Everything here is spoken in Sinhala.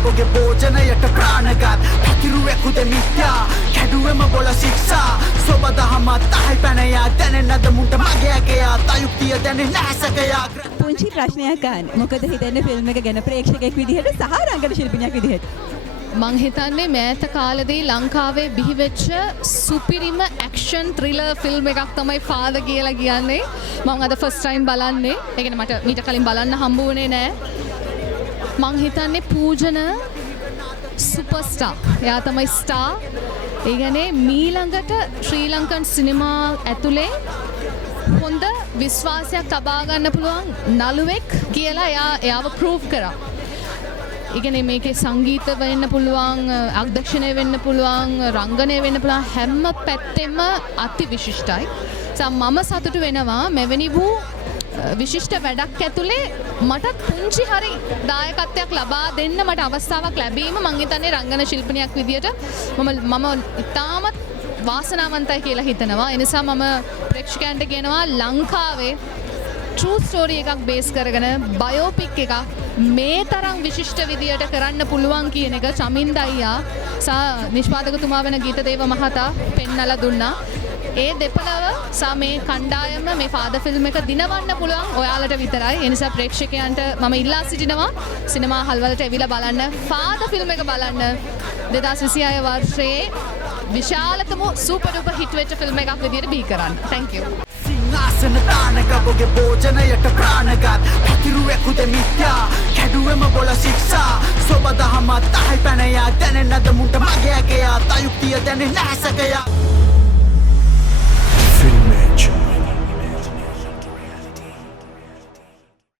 ගබගේ භෝජනයට ප්‍රාණගත් පැතිරුවෙකුද මිත්‍යා කැඩුවම බොල ශික්ෂා සොබදහමත් අහයි පැනයා දැනෙන්නද මුන්ට මගේ ඇකයා තයුක්තිය දැනෙ නැසකයා පුංචි ප්‍රශ්නයක් ගන්න. මොකද හිතන්නේ ෆිල්ම් එක ගැන ප්‍රේක්ෂකයෙක් විදිහට සහ රංගන ශිල්පිනියක් විදිහට? මං හිතන්නේ මෑත කාලෙදී ලංකාවේ බිහිවෙච්ච සුපිරිම ඇක්ෂන් ත්‍රිලර් ෆිල්ම් එකක් තමයි ෆාදර් කියලා කියන්නේ. මම අද ෆස්ට් ටයිම් බලන්නේ. ඒ කියන්නේ මට මීට කලින් බලන්න හම්බ වුණේ නෑ. මං හිතන්නේ පූජන සුපර්ස්ටාර්. එයා තමයි ස්ටාර්. ඒ කියන්නේ මීළඟට ශ්‍රී ලංකන් සිනමා ඇතුලේ හොඳ විශ්වාසයක් තබා ගන්න පුළුවන් නළුවෙක් කියලා එයාව ප්‍රූව් කරා. ඉගෙන මේකේ සංගීත වෙන්න පුළුවන්, අධ්‍යක්ෂණය වෙන්න පුළුවන්, රංගනය වෙන්න පුළුවන් හැම පැත්තෙම අති විශිෂ්ටයි. මම සතුටු වෙනවා මෙවැනි වූ විශිෂ්ට වැඩක් ඇතුලේ මටත් පුංචි හරි දායකත්වයක් ලබා දෙන්න මට අවස්ථාවක් ලැබීම මං හිතන්නේ රංගන ශිල්පිනියක් විදියට මම ඉතාමත් වාසනාවන්තයි කියලා හිතනවා. ඒ නිසා මම ප්‍රේක්ෂකයන්ට කියනවා ලංකාවේ ට්‍රූ ස්ටෝරි එකක් බේස් කරගෙන බයෝපික් එකක් මේ තරම් විශිෂ්ට විදියට කරන්න පුළුවන් කියන එක චමින්ද අයියා සහ නිෂ්පාදකතුමා වෙන ගීතදේව මහතා පෙන්නලා දුන්නා. ඒ දෙපළව සහ මේ කණ්ඩායම මේ ෆාදර් ෆිල්ම් එක දිනවන්න පුළුවන් ඔයාලට විතරයි. ඒ නිසා ප්‍රේක්ෂකයන්ට මම ඉල්ලා සිටිනවා සිනමා හල් වලට ඇවිල්ලා බලන්න ෆාදර් ෆිල්ම් එක බලන්න. 2026 වර්ෂයේ විශාලතම සුපර් ඩුපර් හිට් වෙච්ච ෆිල්ම් එකක් විදියට බිහි කරන්න. Thank you. සිංහාසන දාන ගබගේ භෝජනයට ප්‍රාණගත් පැතිරුවෙකුද මිත්‍යා කැඩුවම බොල ශික්ෂා සොබදහමත් අහයි පැනයා දැනෙන්නද මුන්ට මගේ ඇකයා තයුක්තිය දැනෙ නැසකයා